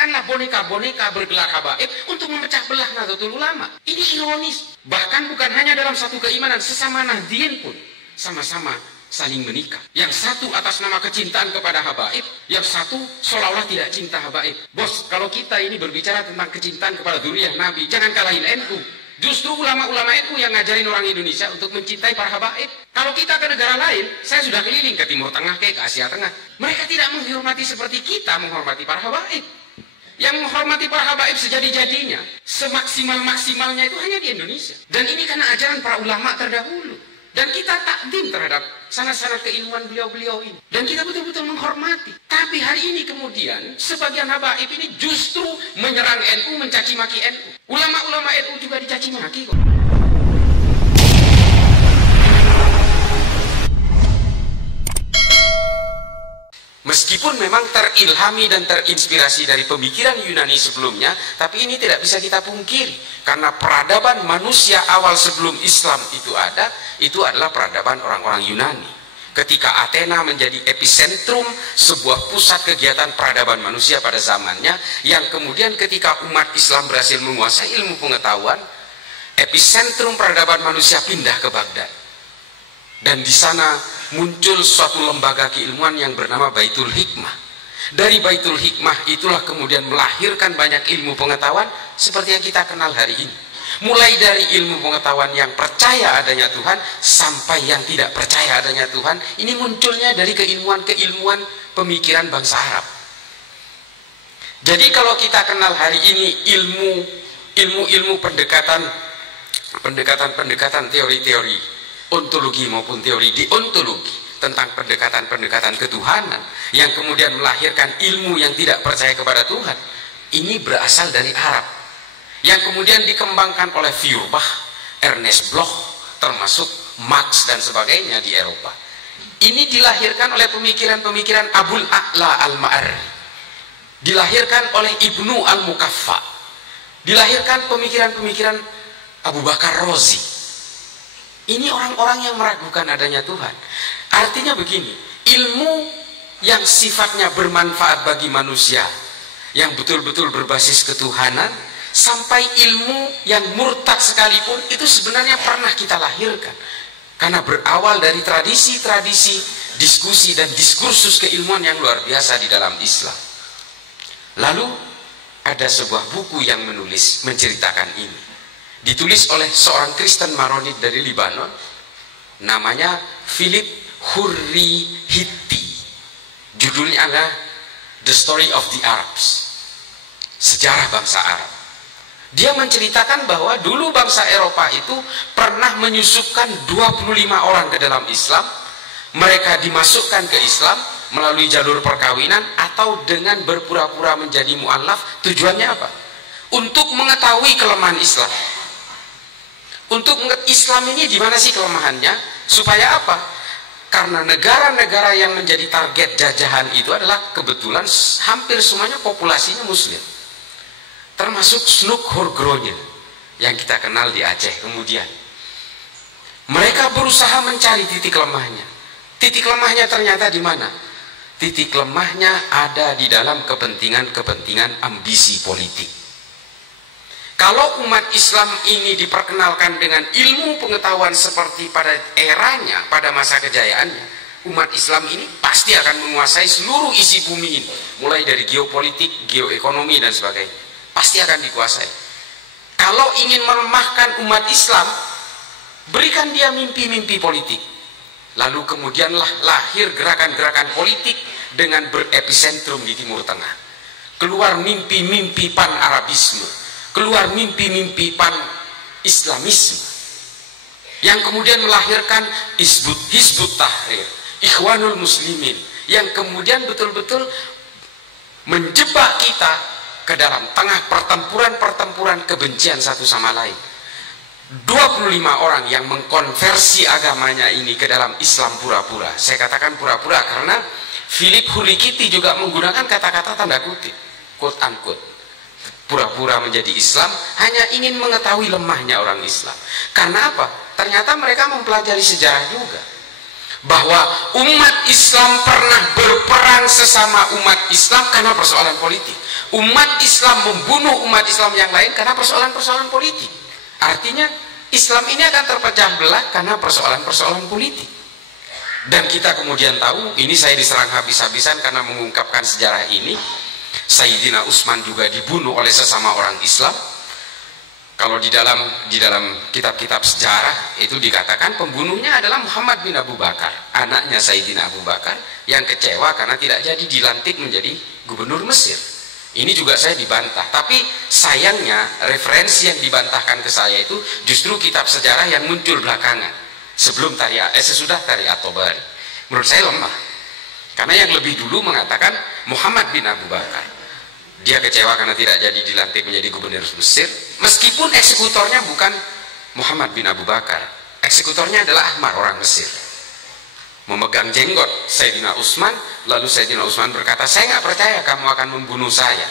Ciptakanlah boneka-boneka bergelar habaib untuk memecah belah Nahdlatul Ulama. Ini ironis. Bahkan bukan hanya dalam satu keimanan, sesama Nahdien pun sama-sama saling menikah. Yang satu atas nama kecintaan kepada habaib, yang satu seolah-olah tidak cinta habaib. Bos, kalau kita ini berbicara tentang kecintaan kepada dzurriyyah Nabi, jangan kalahin NU. Justru ulama-ulama NU yang ngajarin orang Indonesia untuk mencintai para habaib. Kalau kita ke negara lain, saya sudah keliling ke Timur Tengah, ke Asia Tengah, mereka tidak menghormati seperti kita menghormati para habaib. Yang menghormati para habaib sejadi-jadinya, semaksimal-maksimalnya itu hanya di Indonesia. Dan ini karena ajaran para ulama terdahulu. Dan kita takdim terhadap sanad-sanad keilmuan beliau-beliau ini. Dan kita betul-betul menghormati. Tapi hari ini kemudian, sebagian habaib ini justru menyerang NU, mencaci maki NU. Ulama-ulama NU juga dicaci maki kok. Meskipun memang terilhami dan terinspirasi dari pemikiran Yunani sebelumnya, tapi ini tidak bisa kita pungkiri. Karena peradaban manusia awal sebelum Islam itu adalah peradaban orang-orang Yunani. Ketika Athena menjadi epicentrum sebuah pusat kegiatan peradaban manusia pada zamannya, yang kemudian ketika umat Islam berhasil menguasai ilmu pengetahuan, epicentrum peradaban manusia pindah ke Baghdad. Dan di sana muncul suatu lembaga keilmuan yang bernama Baitul Hikmah. Dari Baitul Hikmah itulah kemudian melahirkan banyak ilmu pengetahuan seperti yang kita kenal hari ini. Mulai dari ilmu pengetahuan yang percaya adanya Tuhan sampai yang tidak percaya adanya Tuhan. Ini munculnya dari keilmuan-keilmuan pemikiran bangsa Arab. Jadi kalau kita kenal hari ini ilmu pendekatan teori-teori ontologi maupun teori deontologi tentang pendekatan-pendekatan ketuhanan yang kemudian melahirkan ilmu yang tidak percaya kepada Tuhan, ini berasal dari Arab yang kemudian dikembangkan oleh Feuerbach, Ernest Bloch, termasuk Marx dan sebagainya di Eropa. Ini dilahirkan oleh pemikiran-pemikiran Abul A'la al-Ma'arri, dilahirkan oleh Ibnu al-Mukaffa, dilahirkan pemikiran-pemikiran Abu Bakar Razi. Ini orang-orang yang meragukan adanya Tuhan. Artinya begini, ilmu yang sifatnya bermanfaat bagi manusia, yang betul-betul berbasis ketuhanan, sampai ilmu yang murtad sekalipun, itu sebenarnya pernah kita lahirkan. Karena berawal dari tradisi-tradisi, diskusi dan diskursus keilmuan yang luar biasa di dalam Islam. Lalu ada sebuah buku yang menceritakan ini. Ditulis oleh seorang Kristen Maronit dari Libanon, namanya Philip Hurri Hitti. Judulnya adalah The Story of the Arabs, sejarah bangsa Arab. Dia menceritakan bahwa dulu bangsa Eropa itu pernah menyusupkan 25 orang ke dalam Islam. Mereka dimasukkan ke Islam melalui jalur perkawinan atau dengan berpura-pura menjadi mu'allaf. Tujuannya apa? Untuk mengetahui kelemahan Islam. Untuk Islam ini di mana sih kelemahannya? Supaya apa? Karena negara-negara yang menjadi target jajahan itu adalah kebetulan hampir semuanya populasinya Muslim. Termasuk Snoek Hurgroje yang kita kenal di Aceh kemudian. Mereka berusaha mencari titik lemahnya. Titik lemahnya ternyata di mana? Titik lemahnya ada di dalam kepentingan-kepentingan ambisi politik. Kalau umat Islam ini diperkenalkan dengan ilmu pengetahuan seperti pada eranya, pada masa kejayaannya, umat Islam ini pasti akan menguasai seluruh isi bumi ini, mulai dari geopolitik, geoekonomi dan sebagainya, pasti akan dikuasai. Kalau ingin melemahkan umat Islam, berikan dia mimpi-mimpi politik, lalu kemudianlah lahir gerakan-gerakan politik dengan berepicentrum di Timur Tengah. Keluar mimpi-mimpi pan-Arabisme, keluar mimpi-mimpi pan-Islamisme yang kemudian melahirkan Hizbut Tahrir, Ikhwanul Muslimin, yang kemudian betul-betul menjebak kita ke dalam tengah pertempuran-pertempuran kebencian satu sama lain. 25 orang yang mengkonversi agamanya ini ke dalam Islam pura-pura. Saya katakan pura-pura karena Philip Hurikiti juga menggunakan kata-kata tanda kutip, quote unquote. Pura-pura menjadi Islam hanya ingin mengetahui lemahnya orang Islam. Karena apa? Ternyata mereka mempelajari sejarah juga. bahwa umat Islam pernah berperang sesama umat Islam karena persoalan politik. Umat Islam membunuh umat Islam yang lain karena persoalan-persoalan politik. Artinya Islam ini akan terpecah belah karena persoalan-persoalan politik. Dan kita kemudian tahu, ini saya diserang habis-habisan karena mengungkapkan sejarah ini. Sayyidina Utsman juga dibunuh oleh sesama orang Islam. Kalau di dalam kitab-kitab sejarah itu dikatakan pembunuhnya adalah Muhammad bin Abu Bakar, anaknya Sayyidina Abu Bakar, yang kecewa karena tidak jadi dilantik menjadi gubernur Mesir. Ini juga saya dibantah, tapi sayangnya referensi yang dibantahkan ke saya itu justru kitab sejarah yang muncul belakangan, sesudah Tarikh At-Tabari. Menurut saya lemah, karena yang lebih dulu mengatakan Muhammad bin Abu Bakar. Dia kecewa karena tidak jadi dilantik menjadi gubernur Mesir, meskipun eksekutornya bukan Muhammad bin Abu Bakar. Eksekutornya adalah Ahmar, orang Mesir. Memegang jenggot Sayyidina Utsman, lalu Sayyidina Utsman berkata, saya nggak percaya kamu akan membunuh saya.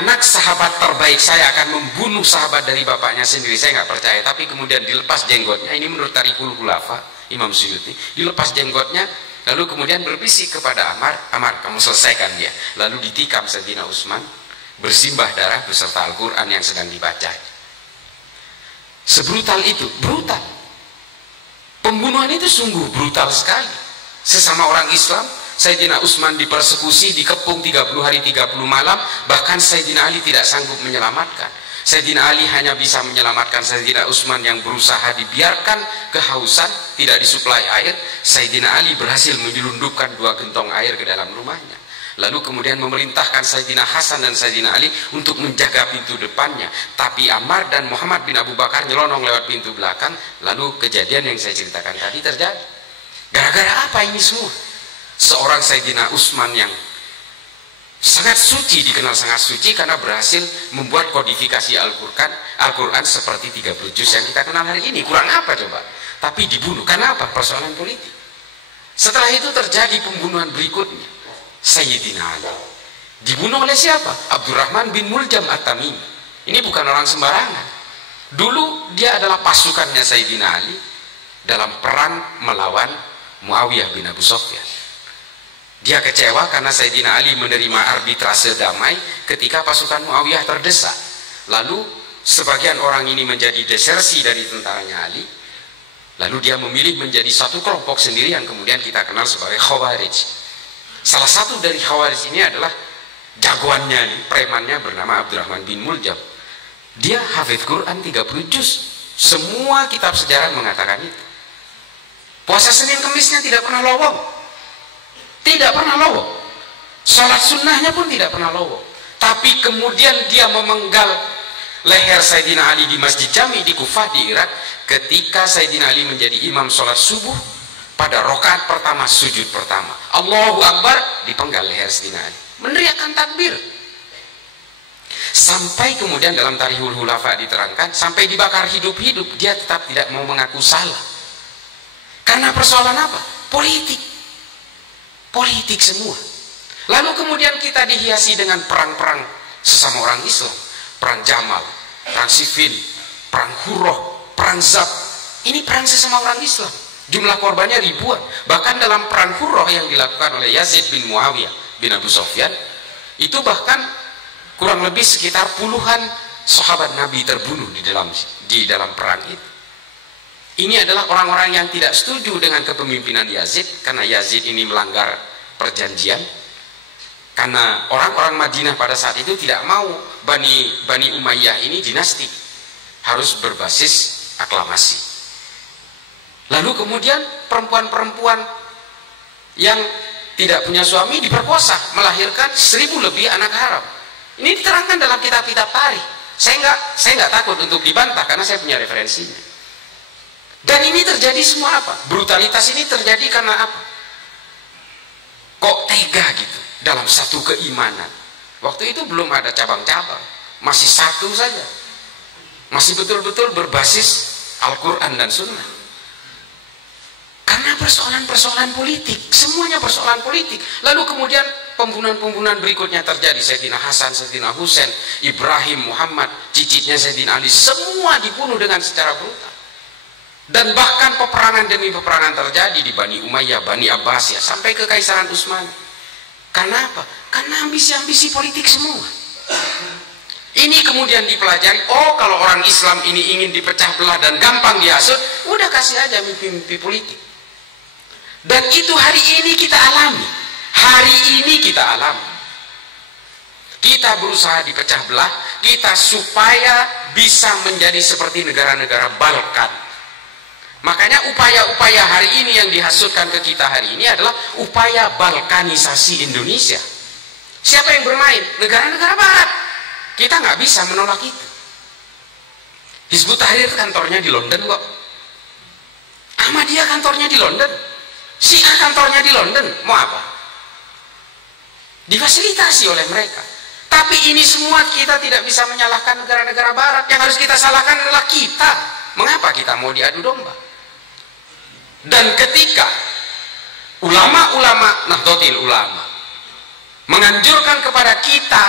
Anak sahabat terbaik saya akan membunuh sahabat dari bapaknya sendiri, saya nggak percaya. Tapi kemudian dilepas jenggotnya, ini menurut Tarikhul Khulafa Imam Suyuti, dilepas jenggotnya, lalu kemudian berbisik kepada Ammar, kamu selesaikan dia. Lalu ditikam Sayyidina Utsman, bersimbah darah beserta Al-Quran yang sedang dibaca. Sebrutal itu, brutal. Pembunuhan itu sungguh brutal sekali. Sesama orang Islam, Sayyidina Utsman dipersekusi, dikepung 30 hari 30 malam, bahkan Sayyidina Ali tidak sanggup menyelamatkan. Sayyidina Ali hanya bisa menyelamatkan Sayyidina Utsman yang berusaha dibiarkan kehausan, tidak disuplai air. Sayyidina Ali berhasil menyelundupkan 2 gentong air ke dalam rumahnya. Lalu kemudian memerintahkan Sayyidina Hasan dan Sayyidina Ali untuk menjaga pintu depannya. Tapi Ammar dan Muhammad bin Abu Bakar nyelonong lewat pintu belakang. Lalu kejadian yang saya ceritakan tadi terjadi. Gara-gara apa ini semua? Seorang Sayyidina Utsman yang sangat suci, dikenal sangat suci karena berhasil membuat kodifikasi Al-Quran seperti 30 juz yang kita kenal hari ini. Kurang apa coba? Tapi dibunuh. Karena apa? Persoalan politik. Setelah itu terjadi pembunuhan berikutnya. Sayyidina Ali dibunuh oleh siapa? Abdurrahman bin Muljam At-Tamimi. Ini bukan orang sembarangan. Dulu dia adalah pasukannya Sayyidina Ali dalam perang melawan Muawiyah bin Abu Sufyan. Dia kecewa karena Sayyidina Ali menerima arbitrase damai ketika pasukan Muawiyah terdesak. Lalu sebagian orang ini menjadi desersi dari tentaranya Ali. Lalu dia memilih menjadi satu kelompok sendiri yang kemudian kita kenal sebagai Khawarij. Salah satu dari Khawarij ini adalah jagoannya, premannya bernama Abdurrahman bin Muljam. Dia hafidz Quran 30 juz. Semua kitab sejarah mengatakan itu. Puasa Senin Kemisnya tidak pernah lowong. Tidak pernah lowong. Salat sunnahnya pun tidak pernah lowong. Tapi kemudian dia memenggal leher Sayyidina Ali di Masjid Jami di Kufah di Irak ketika Sayyidina Ali menjadi imam salat subuh. Pada rakaat pertama, sujud pertama, Allahu Akbar, dipenggal leher Sayyidina Ali, meneriakkan takbir. Sampai kemudian dalam Tarikhul Khulafa diterangkan, sampai dibakar hidup-hidup, dia tetap tidak mau mengaku salah. Karena persoalan apa? Politik. Politik semua. Lalu kemudian kita dihiasi dengan perang-perang sesama orang Islam. Perang Jamal, perang Siffin, perang Hurrah, perang Zab. Ini perang sesama orang Islam. Jumlah korbannya ribuan. Bahkan dalam perang Hurrah yang dilakukan oleh Yazid bin Muawiyah bin Abu Sufyan, itu bahkan kurang lebih sekitar puluhan sahabat Nabi terbunuh di dalam perang itu. Ini adalah orang-orang yang tidak setuju dengan kepemimpinan Yazid, karena Yazid ini melanggar perjanjian. Karena orang-orang Madinah pada saat itu tidak mau Bani Umayyah ini dinasti, harus berbasis aklamasi. Lalu kemudian perempuan-perempuan yang tidak punya suami diperkosa, melahirkan 1000 lebih anak haram. Ini diterangkan dalam kitab-kitab tarikh. Saya nggak takut untuk dibantah karena saya punya referensinya. Dan ini terjadi semua apa? Brutalitas ini terjadi karena apa? Kok tega gitu dalam satu keimanan? Waktu itu belum ada cabang-cabang, masih satu saja, masih betul-betul berbasis Al-Quran dan Sunnah. Karena persoalan-persoalan politik, semuanya persoalan politik. Lalu kemudian pembunuhan-pembunuhan berikutnya terjadi. Sayyidina Hasan, Sayyidina Husain, Ibrahim, Muhammad, cicitnya Sayyidina Ali, semua dibunuh dengan secara brutal. Dan bahkan peperangan demi peperangan terjadi di Bani Umayyah, Bani Abbasiyah, sampai ke Kekaisaran Utsmani. Karena apa? Karena ambisi-ambisi politik semua. Ini kemudian dipelajari, oh kalau orang Islam ini ingin dipecah belah dan gampang dihasut, udah kasih aja mimpi-mimpi politik. Dan itu hari ini kita alami. Hari ini kita alami. Kita berusaha dipecah belah, kita supaya bisa menjadi seperti negara-negara Balkan. Makanya upaya-upaya hari ini yang dihasutkan ke kita hari ini adalah upaya balkanisasi Indonesia. Siapa yang bermain? Negara-negara Barat. Kita nggak bisa menolak itu. Hizbut Tahrir kantornya di London kok. Ahmadiyah kantornya di London. Syiah kantornya di London. Mau apa? Difasilitasi oleh mereka. Tapi ini semua kita tidak bisa menyalahkan negara-negara Barat. Yang harus kita salahkan adalah kita. Mengapa kita mau diadu domba? Dan ketika ulama-ulama Nahdlatul Ulama menganjurkan kepada kita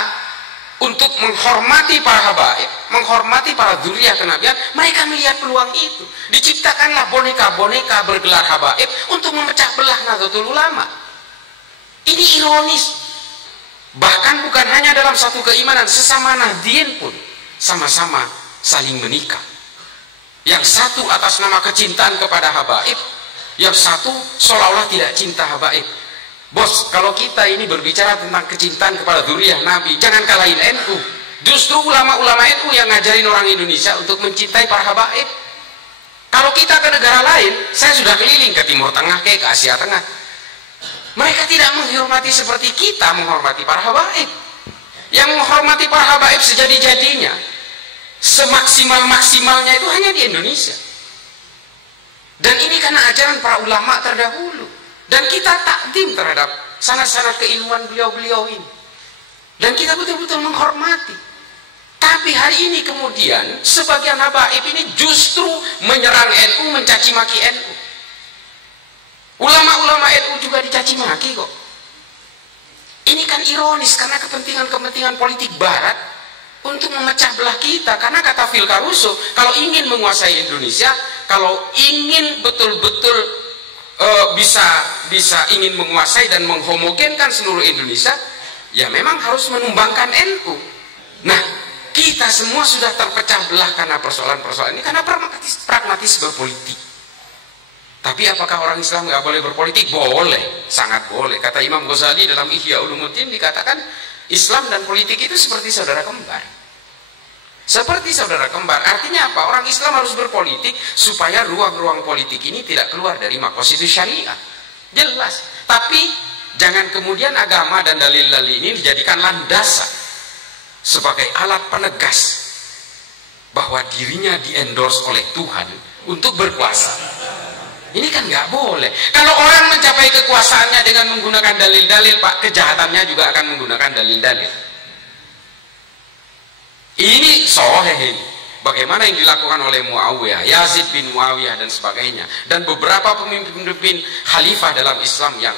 untuk menghormati para habaib, menghormati para dzurriyyah kenabian, mereka melihat peluang itu. Diciptakanlah boneka-boneka bergelar habaib untuk memecah belah Nahdlatul Ulama. Ini ironis. Bahkan bukan hanya dalam satu keimanan, sesama Nahdien pun sama-sama saling menikah. Yang satu atas nama kecintaan kepada habaib, yang satu seolah-olah tidak cinta habaib. Bos, kalau kita ini berbicara tentang kecintaan kepada dzurriyyah Nabi, jangan kalahin NU. Justru ulama-ulama NU yang ngajarin orang Indonesia untuk mencintai para habaib. Kalau kita ke negara lain, saya sudah keliling ke Timur Tengah, ke Asia Tengah, mereka tidak menghormati seperti kita menghormati para habaib. Yang menghormati para habaib sejadi-jadinya, semaksimal-maksimalnya itu hanya di Indonesia. Dan ini karena ajaran para ulama terdahulu. Dan kita takdim terhadap sanad-sanad keilmuan beliau-beliau ini. Dan kita betul-betul menghormati. Tapi hari ini kemudian sebagian habaib ini justru menyerang NU, mencaci maki NU. Ulama-ulama NU juga dicaci maki kok. Ini kan ironis karena kepentingan-kepentingan politik Barat untuk memecah belah kita. Karena kata Phil Caruso, kalau ingin menguasai Indonesia, kalau ingin betul-betul bisa ingin menguasai dan menghomogenkan seluruh Indonesia, ya memang harus menumbangkan NU. Nah, kita semua sudah terpecah belah karena persoalan-persoalan ini, karena pragmatisme politik. Tapi apakah orang Islam nggak boleh berpolitik? Boleh, sangat boleh. Kata Imam Ghazali dalam Ihya Ulumuddin dikatakan Islam dan politik itu seperti saudara kembar. Seperti saudara kembar. Artinya apa? Orang Islam harus berpolitik supaya ruang-ruang politik ini tidak keluar dari maqasid syariah. Jelas. Tapi jangan kemudian agama dan dalil-dalil ini dijadikan landasan sebagai alat penegas bahwa dirinya di-endorse oleh Tuhan untuk berkuasa. Ini kan nggak boleh. Kalau orang mencapai kekuasaannya dengan menggunakan dalil-dalil, Pak, kejahatannya juga akan menggunakan dalil-dalil. Ini sahih ini. Bagaimana yang dilakukan oleh Muawiyah, Yazid bin Muawiyah dan sebagainya, dan beberapa pemimpin-pemimpin khalifah dalam Islam yang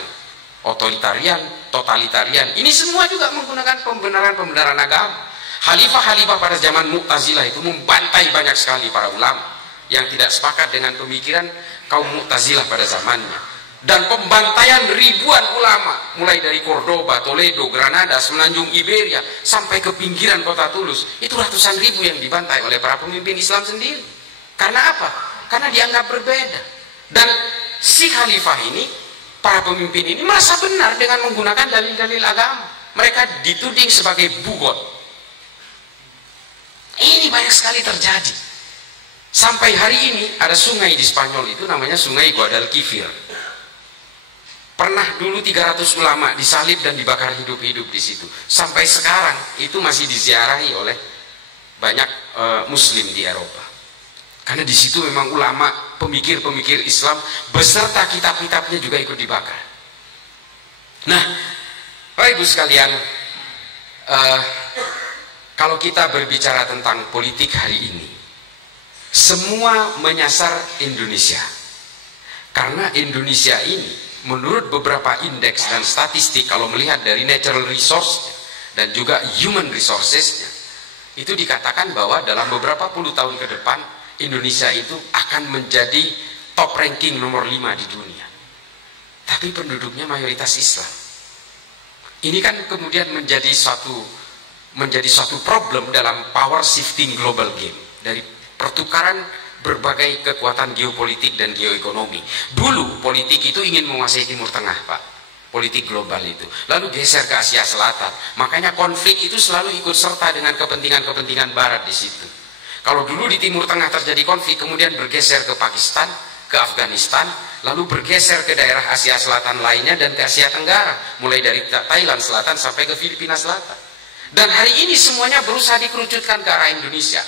otoritarian, totalitarian. Ini semua juga menggunakan pembenaran-pembenaran agama. Khalifah-khalifah pada zaman Mu'tazilah itu membantai banyak sekali para ulama yang tidak sepakat dengan pemikiran kaum Mu'tazilah pada zamannya. Dan pembantaian ribuan ulama, mulai dari Cordoba, Toledo, Granada, Semenanjung Iberia, sampai ke pinggiran kota Tulus, itu ratusan ribu yang dibantai oleh para pemimpin Islam sendiri. Karena apa? Karena dianggap berbeda. Dan si khalifah ini, para pemimpin ini merasa benar dengan menggunakan dalil-dalil agama. Mereka dituding sebagai bugot. Ini banyak sekali terjadi. Sampai hari ini ada sungai di Spanyol itu namanya Sungai Guadalquivir. Pernah dulu 300 ulama disalib dan dibakar hidup-hidup di situ. Sampai sekarang itu masih diziarahi oleh banyak muslim di Eropa. Karena di situ memang ulama, pemikir-pemikir Islam beserta kitab-kitabnya juga ikut dibakar. Nah, Bapak Ibu sekalian, kalau kita berbicara tentang politik hari ini, semua menyasar Indonesia. Karena Indonesia ini menurut beberapa indeks dan statistik, kalau melihat dari natural resource dan juga human resources-nya, itu dikatakan bahwa dalam beberapa puluh tahun ke depan Indonesia itu akan menjadi top ranking nomor 5 di dunia, tapi penduduknya mayoritas Islam. Ini kan kemudian menjadi suatu problem dalam power shifting global game, dari pertukaran berbagai kekuatan geopolitik dan geoekonomi. Dulu politik itu ingin menguasai Timur Tengah, Pak, politik global itu, lalu geser ke Asia Selatan. Makanya konflik itu selalu ikut serta dengan kepentingan-kepentingan Barat di situ. Kalau dulu di Timur Tengah terjadi konflik, kemudian bergeser ke Pakistan, ke Afghanistan, lalu bergeser ke daerah Asia Selatan lainnya dan ke Asia Tenggara, mulai dari Thailand Selatan sampai ke Filipina Selatan. Dan hari ini semuanya berusaha dikerucutkan ke arah Indonesia.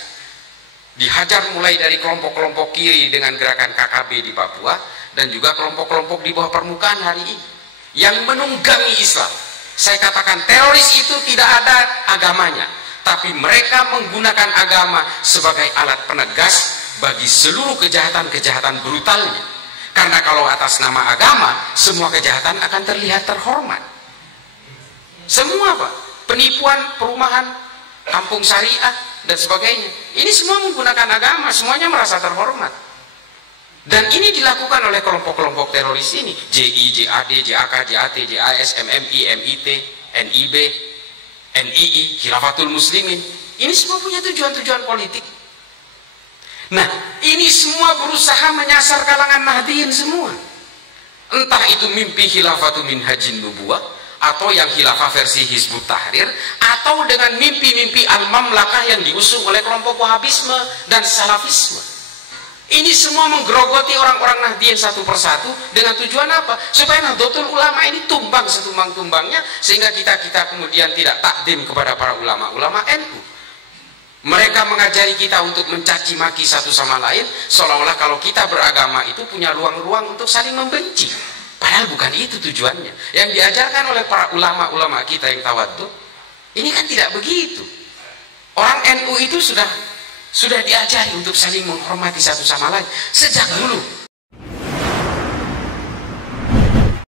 Dihajar mulai dari kelompok-kelompok kiri dengan gerakan KKB di Papua, dan juga kelompok-kelompok di bawah permukaan hari ini yang menunggangi Islam. Saya katakan teroris itu tidak ada agamanya, tapi mereka menggunakan agama sebagai alat penegas bagi seluruh kejahatan-kejahatan brutalnya. Karena kalau atas nama agama, semua kejahatan akan terlihat terhormat. Semua, Pak, penipuan, perumahan, kampung syariah, dan sebagainya, ini semua menggunakan agama, semuanya merasa terhormat. Dan ini dilakukan oleh kelompok-kelompok teroris ini, JI, JAD, JAK, JAT, JAS, MMI, MIT, NIB, NII, Khilafatul Muslimin. Ini semua punya tujuan-tujuan politik. Nah, ini semua berusaha menyasar kalangan Nahdliyin semua. Entah itu mimpi Khilafatul Minhajin Nubuwah, atau yang khilafah versi Hizbut Tahrir, atau dengan mimpi-mimpi al-mamlakah yang diusung oleh kelompok Wahabisme dan Salafisme. Ini semua menggerogoti orang-orang Nahdliyin satu persatu dengan tujuan apa? Supaya Nahdlatul Ulama ini tumbang setumbang-tumbangnya, sehingga kita kemudian tidak takdim kepada para ulama-ulama NU. Mereka mengajari kita untuk mencaci maki satu sama lain, seolah-olah kalau kita beragama itu punya ruang-ruang untuk saling membenci. Padahal bukan itu tujuannya. Yang diajarkan oleh para ulama-ulama kita yang tawadhu, ini kan tidak begitu. Orang NU itu sudah diajari untuk saling menghormati satu sama lain sejak dulu.